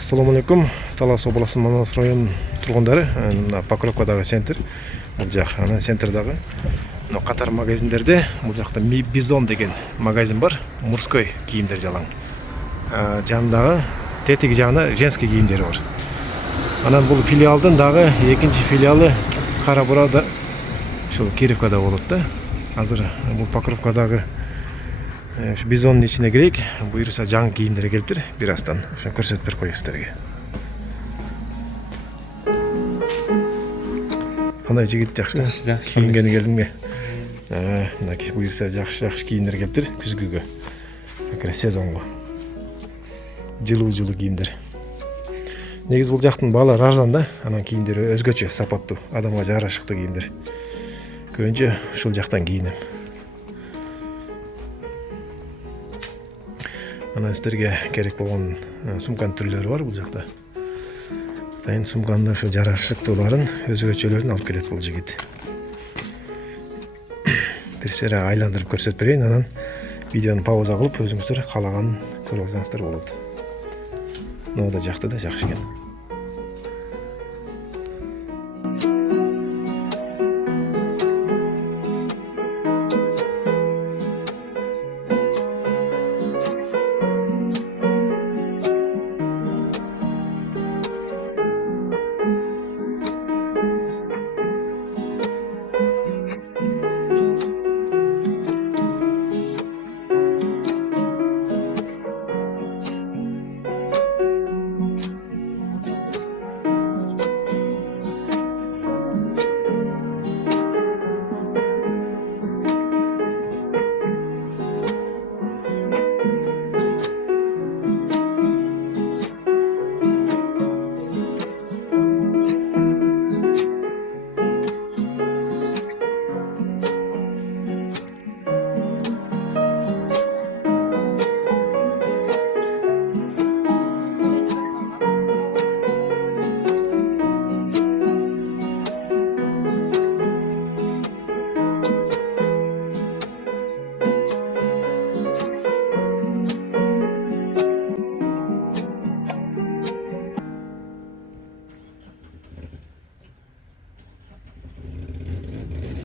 Assalamu alaikum. Талас облысының Манас район тұрғындары, Покровкадағы центр. Бұл жақ, центрдағы қатар магазиндерде, бұл жақта Бизон деген магазин бар, мужской киімдер жалаң. Жанындағы тетік жағына женский киімдері бар. Анан бұл филиалдың дағы екінші филиалы Қарабұрада, шул Кировкада болады. Азыр бұл Покровкадағы Бизонның içine кірейік. Бұйырса жаңы киімдер келіптір. Бірастан көрсетіп беріп қояйық сіздерге. Қандай жігіт жақсы? Жақсы. Киінгені келдің бе? Бұйырса жақсы киімдер келіптір күзгіге. Сезонға. Жылы киімдер. Негіз бұл жақтың балалар арзан да, анан киімдері өзгөчө сапаттуу, адамға жарашыктуу киімдер. Көбүнчө ушул жактан кийинем. Ана сіздерге керек болгон сумканын түрлөрү бар бул жакта. Дайын сумканын ошо жарашыктууларын, өзгөчөлөрүн алып келет бул жигит. Бир сыйра айландырып көрсөтүп берейин, анан видеону пауза кылып өзүңүздөр каалаганын көрүп алсаңыздар болот. Мына да жакты да жакшы экен.